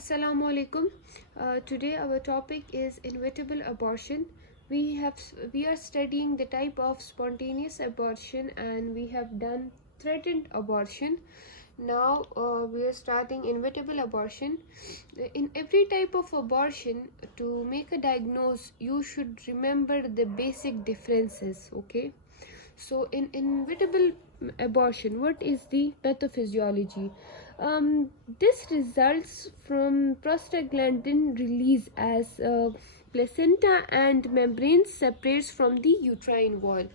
Assalamu alaikum. Today our topic is inevitable abortion. We are studying the type of spontaneous abortion, and we have done threatened abortion. Now we are starting inevitable abortion. In every type of abortion, to make a diagnosis, you should remember the basic differences. Okay. So, in inevitable abortion, what is the pathophysiology? This results from prostaglandin release as placenta and membrane separates from the uterine wall.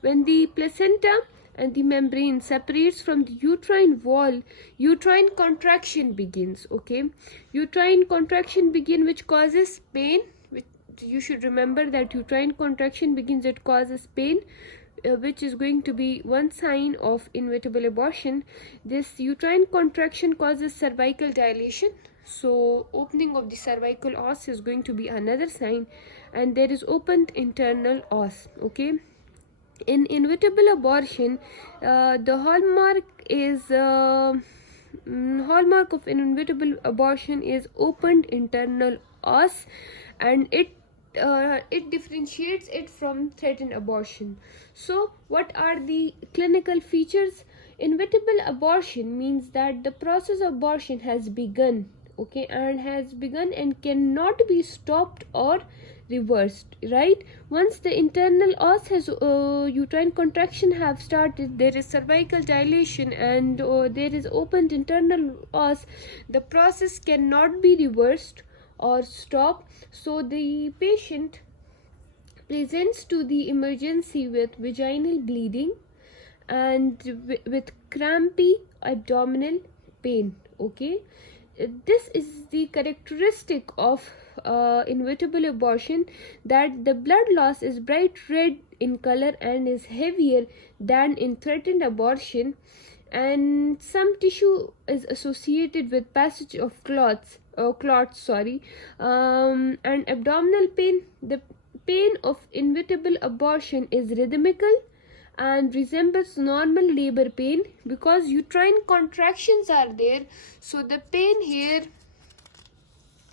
When the placenta and the membrane separates from the uterine wall, uterine contraction begins. Okay, uterine contraction begin, which causes pain. You should remember that uterine contraction begins, it causes pain, which is going to be one sign of inevitable abortion. This uterine contraction causes cervical dilation, so opening of the cervical os is going to be another sign, and there is opened internal os. Okay, in inevitable abortion, the hallmark of inevitable abortion is opened internal os, and it differentiates it from threatened abortion. So, what are the clinical features? Inevitable abortion means that the process of abortion has begun, okay, and cannot be stopped or reversed, right? Once the internal os has uterine contraction have started, there is cervical dilation, and there is opened internal os, the process cannot be reversed or stopped. So the patient presents to the emergency with vaginal bleeding and with crampy abdominal pain. Okay, this is the characteristic of inevitable abortion, that the blood loss is bright red in color and is heavier than in threatened abortion, and some tissue is associated with passage of clots, and abdominal pain. The pain of inevitable abortion is rhythmical and resembles normal labor pain because uterine contractions are there, so the pain here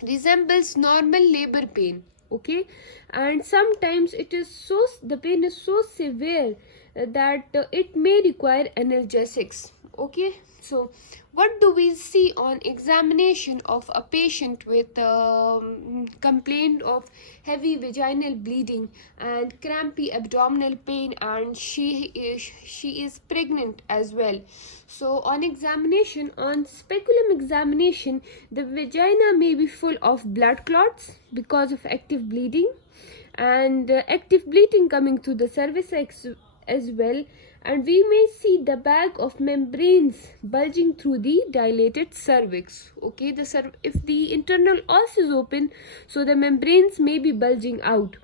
resembles normal labor pain. Okay, and sometimes the pain is so severe that it may require analgesics. Okay, so what do we see on examination of a patient with complaint of heavy vaginal bleeding and crampy abdominal pain, and she is pregnant as well? So on examination, on speculum examination, the vagina may be full of blood clots because of active bleeding, and active bleeding coming through the cervix as well, and we may see the bag of membranes bulging through the dilated cervix. Okay, if the internal os is open, so the membranes may be bulging out.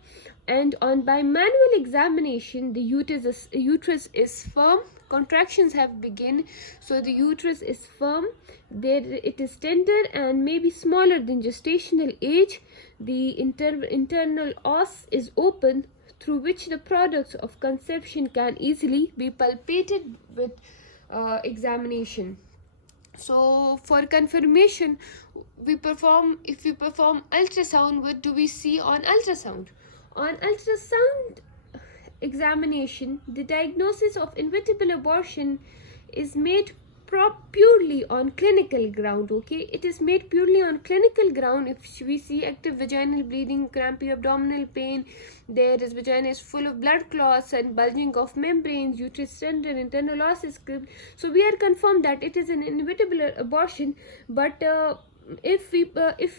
And on by manual examination, the uterus is firm, contractions have begun, so the uterus is firm, there it is tender and maybe smaller than gestational age. The internal os is open, through which the products of conception can easily be palpated with examination. So for confirmation, if we perform ultrasound, what do we see on ultrasound? On ultrasound examination, the diagnosis of inevitable abortion is made purely on clinical ground. Okay, it is made purely on clinical ground. If we see active vaginal bleeding, crampy abdominal pain, there is vagina is full of blood clots and bulging of membranes, uterus tender, internal os is cribbed, so we are confirmed that it is an inevitable abortion. But if we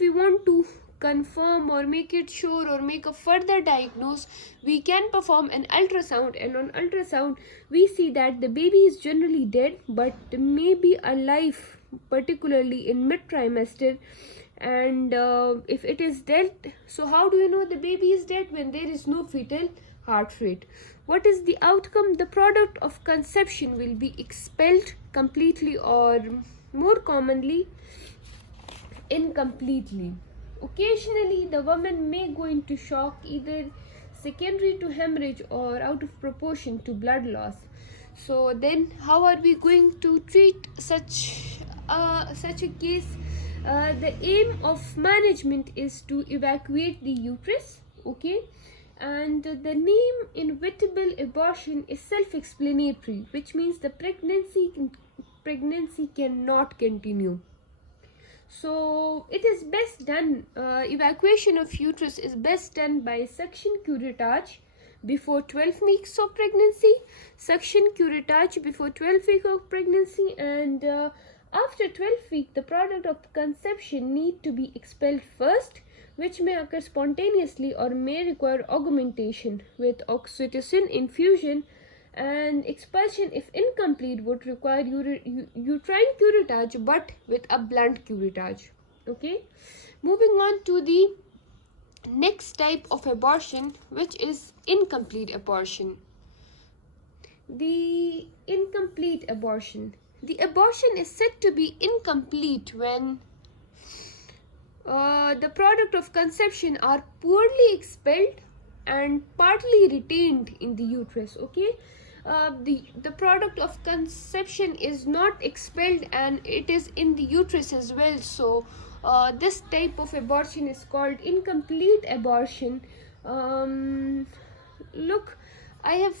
want to confirm or make it sure or make a further diagnosis, we can perform an ultrasound, and on ultrasound we see that the baby is generally dead but may be alive, particularly in mid trimester. And if it is dead, so how do you know the baby is dead when there is no fetal heart rate? What is the outcome? The product of conception will be expelled completely, or more commonly incompletely. Occasionally, the woman may go into shock, either secondary to hemorrhage or out of proportion to blood loss. So then, how are we going to treat such a case? The aim of management is to evacuate the uterus, okay? And the name inevitable abortion is self-explanatory, which means the pregnancy cannot continue. So it is best done, evacuation of uterus is best done by suction curettage before 12 weeks of pregnancy, suction curettage before 12 weeks of pregnancy, and after 12 weeks the product of conception need to be expelled first, which may occur spontaneously or may require augmentation with oxytocin infusion, and expulsion, if incomplete, would require uterine curettage but with a blunt curettage. Okay, moving on to the next type of abortion, which is incomplete abortion. The incomplete abortion. The abortion is said to be incomplete when the product of conception are poorly expelled and partly retained in the uterus. Okay, the product of conception is not expelled and it is in the uterus as well. So this type of abortion is called incomplete abortion. Look, I have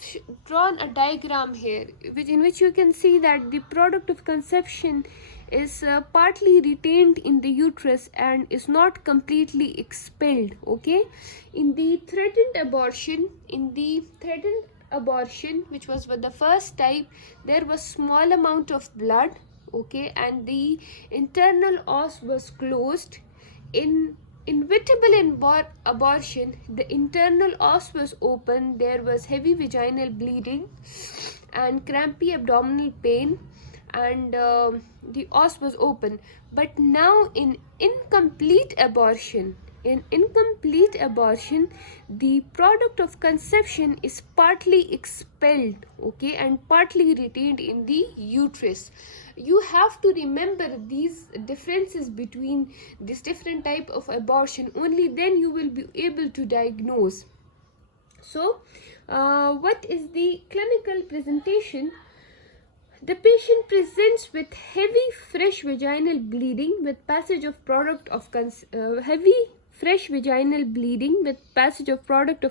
drawn a diagram here in which you can see that the product of conception is partly retained in the uterus and is not completely expelled. Okay, in the threatened abortion, which was the first type, there was small amount of blood, okay, and the internal os was closed. In invitable abortion, the internal os was open, there was heavy vaginal bleeding and crampy abdominal pain, and the os was open. But now in incomplete abortion, the product of conception is partly expelled, okay, and partly retained in the uterus. You have to remember these differences between this different type of abortion, only then you will be able to diagnose. So what is the clinical presentation? The patient presents with heavy fresh vaginal bleeding with passage of product of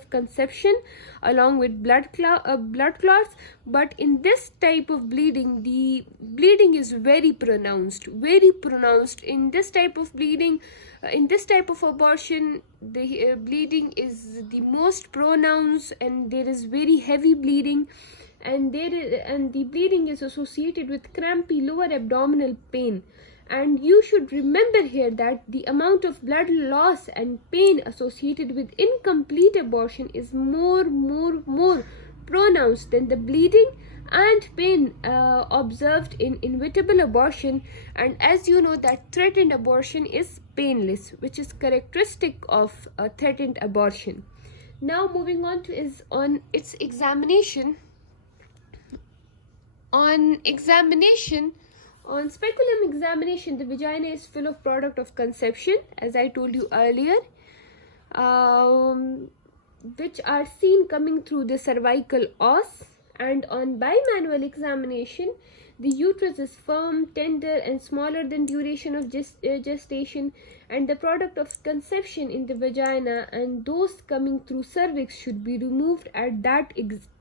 conception along with blood clots. But in this type of bleeding, the bleeding is very pronounced. In this type of bleeding, in this type of abortion, the bleeding is the most pronounced and there is very heavy bleeding, and the bleeding is associated with crampy lower abdominal pain. And you should remember here that the amount of blood loss and pain associated with incomplete abortion is more pronounced than the bleeding and pain observed in inevitable abortion. And as you know that threatened abortion is painless, which is characteristic of a threatened abortion. Now moving on to its examination. On speculum examination, the vagina is full of product of conception, as I told you earlier, which are seen coming through the cervical os. And on bimanual examination, the uterus is firm, tender, and smaller than duration of gestation, and the product of conception in the vagina and those coming through cervix should be removed at that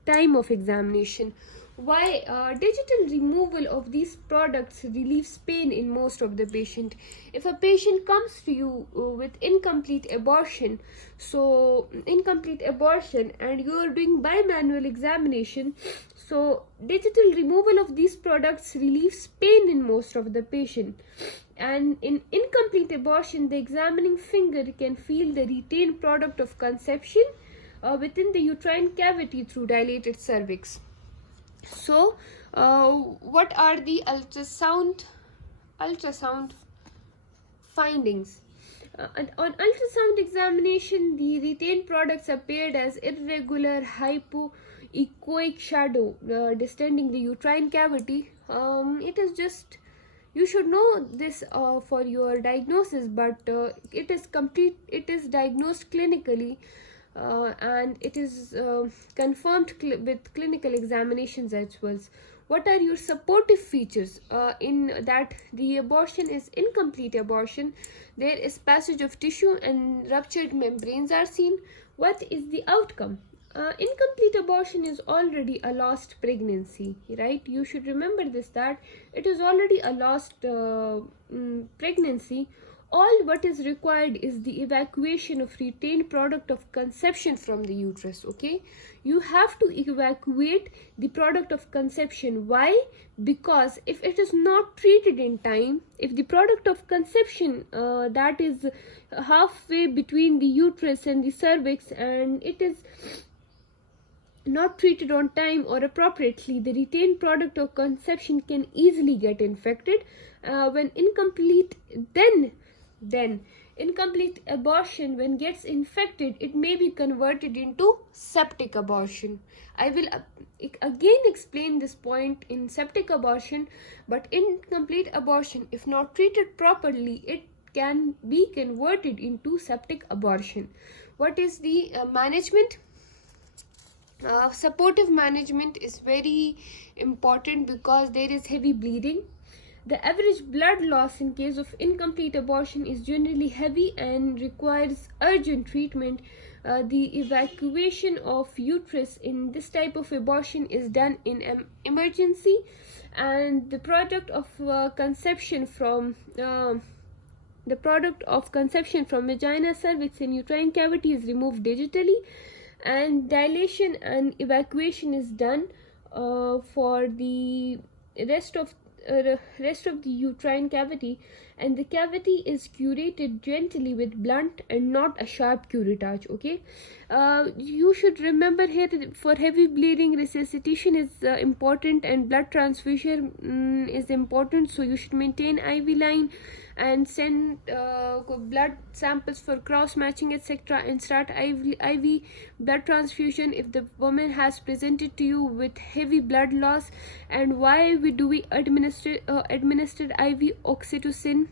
time of examination. Why? Digital removal of these products relieves pain in most of the patient. If a patient comes to you with incomplete abortion, and you are doing bimanual examination, so digital removal of these products relieves pain in most of the patient. And in incomplete abortion, the examining finger can feel the retained product of conception within the uterine cavity through dilated cervix. So what are the ultrasound findings? And on ultrasound examination, the retained products appeared as irregular hypoechoic shadow distending the uterine cavity. It is just, you should know this for your diagnosis, but it is diagnosed clinically, and it is confirmed with clinical examinations as well. What are your supportive features? In that the abortion is incomplete abortion, there is passage of tissue and ruptured membranes are seen. What is the outcome? Incomplete abortion is already a lost pregnancy, right? You should remember this, that it is already a lost pregnancy. All what is required is the evacuation of retained product of conception from the uterus. Okay, you have to evacuate the product of conception. Why? Because if it is not treated in time, if the product of conception that is halfway between the uterus and the cervix, and it is not treated on time or appropriately, the retained product of conception can easily get infected. When incomplete, then incomplete abortion, when gets infected, it may be converted into septic abortion. I will again explain this point in septic abortion, but incomplete abortion, if not treated properly, it can be converted into septic abortion. What is the management? Supportive management is very important because there is heavy bleeding. The average blood loss in case of incomplete abortion is generally heavy and requires urgent treatment. The evacuation of uterus in this type of abortion is done in emergency, and the product of conception from vagina, cervix, and uterine cavity is removed digitally, and dilation and evacuation is done for the rest of the uterine cavity, and the cavity is curated gently with blunt and not a sharp curettage. Okay, you should remember here that for heavy bleeding, resuscitation is important, and blood transfusion is important, so you should maintain IV line and send blood samples for cross matching, etc., and start IV blood transfusion if the woman has presented to you with heavy blood loss. And why do we administer IV oxytocin?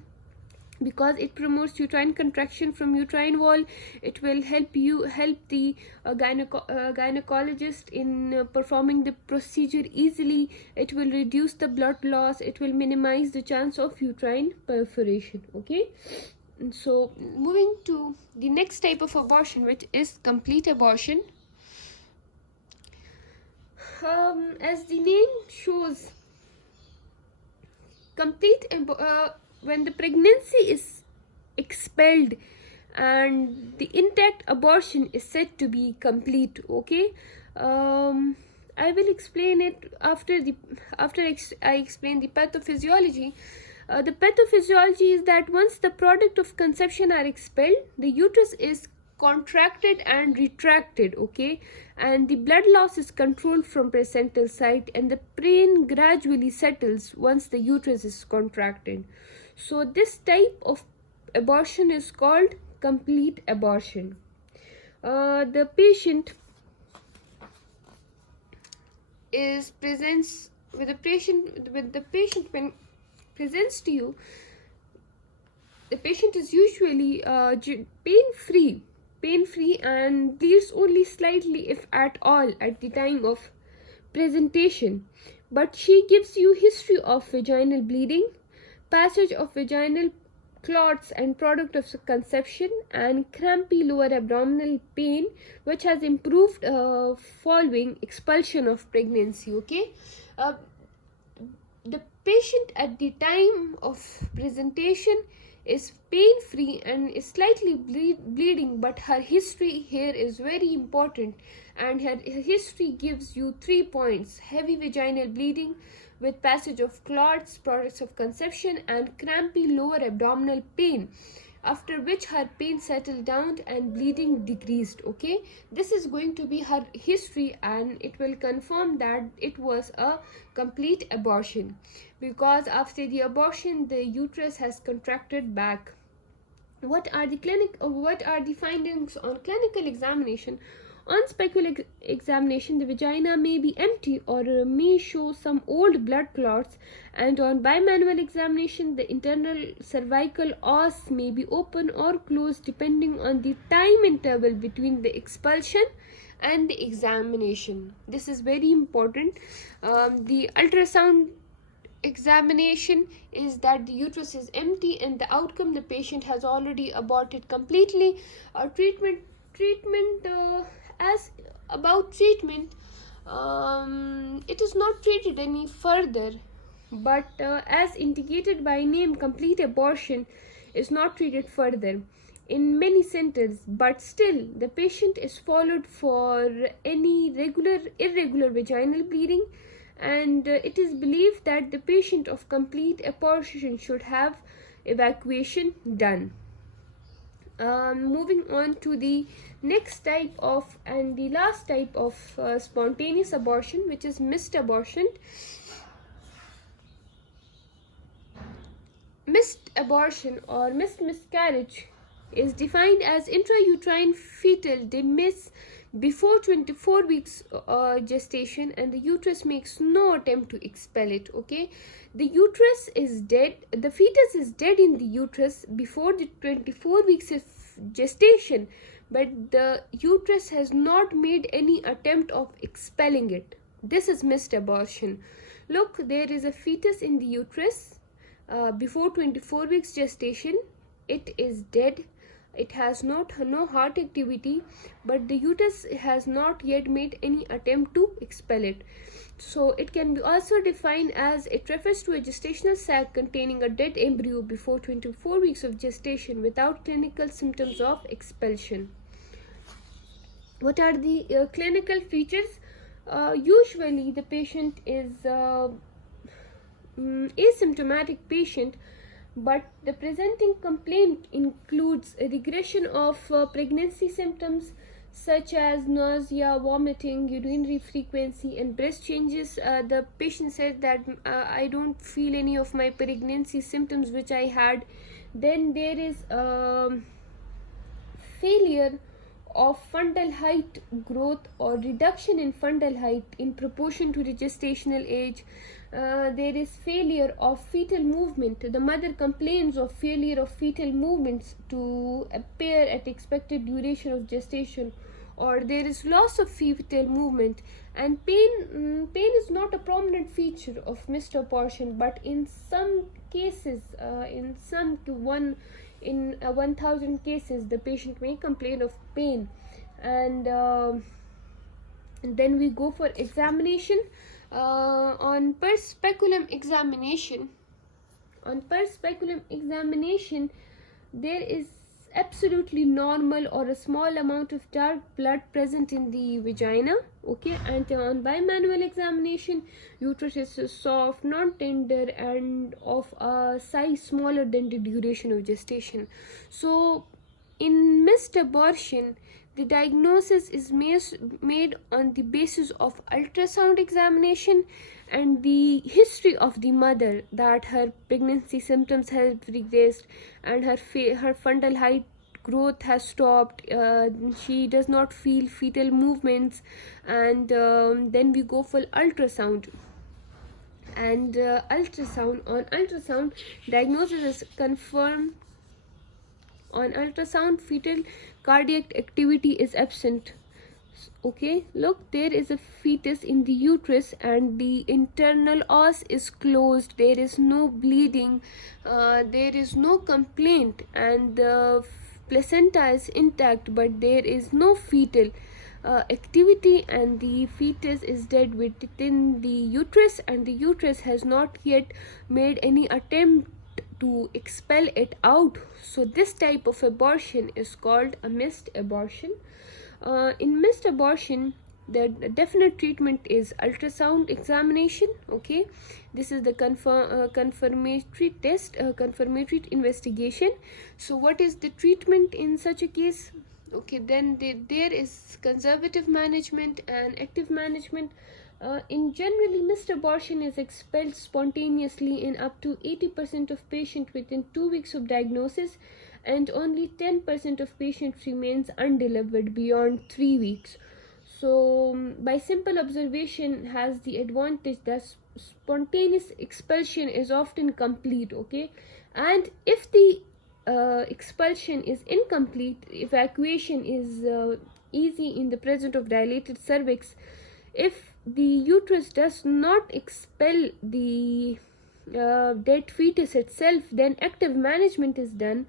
Because it promotes uterine contraction from uterine wall. It will help the gynecologist in performing the procedure easily. It will reduce the blood loss. It will minimize the chance of uterine perforation. Okay, so moving to the next type of abortion, which is complete abortion. As the name shows, when the pregnancy is expelled and the intact abortion is said to be complete. Okay, I will explain it after I explain the pathophysiology. The pathophysiology is that once the product of conception are expelled, the uterus is contracted and retracted. Okay, and the blood loss is controlled from placental site, and the pain gradually settles once the uterus is contracted. So this type of abortion is called complete abortion. The patient presents when presents to you. The patient is usually pain-free and bleeds only slightly, if at all, at the time of presentation. But she gives you history of vaginal bleeding, passage of vaginal clots and product of conception, and crampy lower abdominal pain, which has improved following expulsion of pregnancy. Okay, the patient at the time of presentation is pain-free and is slightly bleeding, but her history here is very important, and her history gives you 3 points: heavy vaginal bleeding with passage of clots, products of conception, and crampy lower abdominal pain, after which her pain settled down and bleeding decreased. Okay, this is going to be her history, and it will confirm that it was a complete abortion, because after the abortion the uterus has contracted back. What are the findings on clinical examination? On specular examination, the vagina may be empty or may show some old blood clots, and on bimanual examination, the internal cervical os may be open or closed depending on the time interval between the expulsion and the examination. This is very important. The ultrasound examination is that the uterus is empty, and the outcome, the patient has already aborted completely. Treatment as about treatment, it is not treated any further, but as indicated by name, complete abortion is not treated further in many centers, but still the patient is followed for any irregular vaginal bleeding, and it is believed that the patient of complete abortion should have evacuation done. Moving on to the next type of and the last type of spontaneous abortion, which is missed abortion. Missed abortion or missed miscarriage is defined as intrauterine fetal demise before 24 weeks gestation, and the uterus makes no attempt to expel it. Okay, the uterus is dead, the fetus is dead in the uterus before the 24 weeks of gestation, but the uterus has not made any attempt of expelling it. This is missed abortion. Look, there is a fetus in the uterus before 24 weeks gestation. It is dead, it has no heart activity, but the uterus has not yet made any attempt to expel it. So it can be also defined as it refers to a gestational sac containing a dead embryo before 24 weeks of gestation without clinical symptoms of expulsion. What are the clinical features? Usually the patient is asymptomatic patient, but the presenting complaint includes a regression of pregnancy symptoms such as nausea, vomiting, urinary frequency, and breast changes. The patient said that I don't feel any of my pregnancy symptoms which I had. Then there is failure of fundal height growth or reduction in fundal height in proportion to the gestational age. There is failure of fetal movement. The mother complains of failure of fetal movements to appear at expected duration of gestation, or there is loss of fetal movement. And pain is not a prominent feature of missed abortion, but in some cases, in 1000 cases, the patient may complain of pain. And then we go for examination. On per speculum examination, there is absolutely normal or a small amount of dark blood present in the vagina. Okay, and on bimanual examination, uterus is soft, non-tender, and of a size smaller than the duration of gestation. So in missed abortion, the diagnosis is made on the basis of ultrasound examination and the history of the mother, that her pregnancy symptoms have regressed and her fundal height growth has stopped. She does not feel fetal movements, and then we go for ultrasound. And on ultrasound, diagnosis is confirmed. On ultrasound, fetal cardiac activity is absent. Okay, look, there is a fetus in the uterus and the internal os is closed, there is no bleeding, there is no complaint, and the placenta is intact, but there is no fetal activity, and the fetus is dead within the uterus, and the uterus has not yet made any attempt to expel it out. So this type of abortion is called a missed abortion. In missed abortion, the definite treatment is ultrasound examination. Okay, this is the confirmatory test, confirmatory investigation. So what is the treatment in such a case? Okay, then there is conservative management and active management. In generally, missed abortion is expelled spontaneously in up to 80% of patients within 2 weeks of diagnosis, and only 10% of patients remains undelivered beyond 3 weeks. So by simple observation has the advantage that spontaneous expulsion is often complete. Okay, and if the expulsion is incomplete, evacuation is easy in the presence of dilated cervix, if the uterus does not expel the dead fetus itself, then active management is done.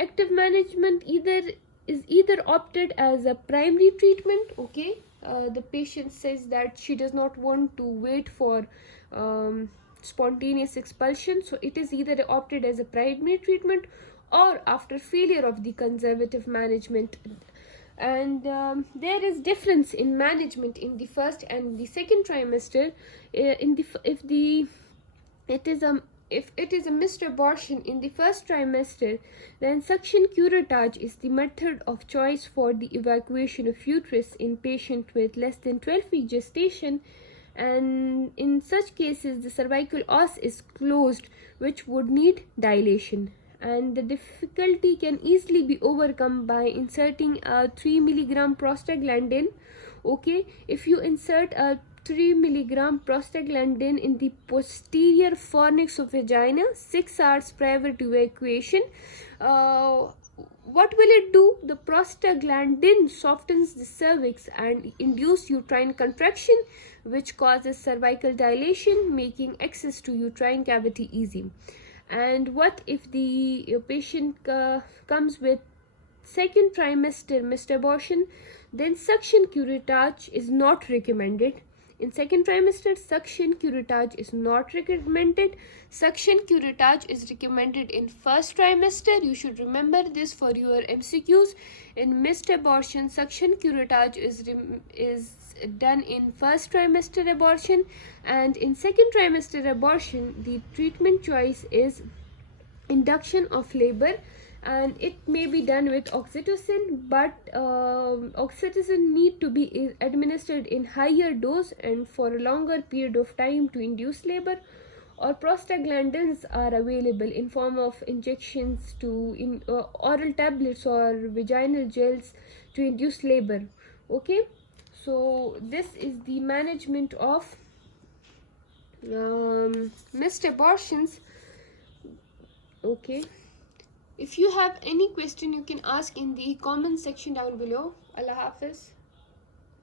Active management is either opted as a primary treatment. Okay, the patient says that she does not want to wait for spontaneous expulsion, so it is either opted as a primary treatment or after failure of the conservative management. And there is difference in management in the first and the second trimester. In the if the it is a if it is a missed abortion in the first trimester, then suction curettage is the method of choice for the evacuation of uterus in patient with less than 12-week gestation, and in such cases the cervical os is closed, which would need dilation, and the difficulty can easily be overcome by inserting a 3 milligram prostaglandin. Okay, if you insert a 3 milligram prostaglandin in the posterior fornix of vagina 6 hours prior to evacuation, what will it do? The prostaglandin softens the cervix and induces uterine contraction, which causes cervical dilation, making access to uterine cavity easy. And what if the patient comes with second trimester missed abortion? Then suction curettage is not recommended. In second trimester, suction curettage is not recommended. Suction curettage is recommended in first trimester. You should remember this for your MCQs. In missed abortion, suction curettage is done in first trimester abortion, and in second trimester abortion, the treatment choice is induction of labor, and it may be done with oxytocin, but oxytocin need to be administered in higher dose and for a longer period of time to induce labor, or prostaglandins are available in form of injections to oral tablets or vaginal gels to induce labor. Okay, so this is the management of missed abortions. Okay, if you have any question, you can ask in the comment section down below. Allah Hafiz.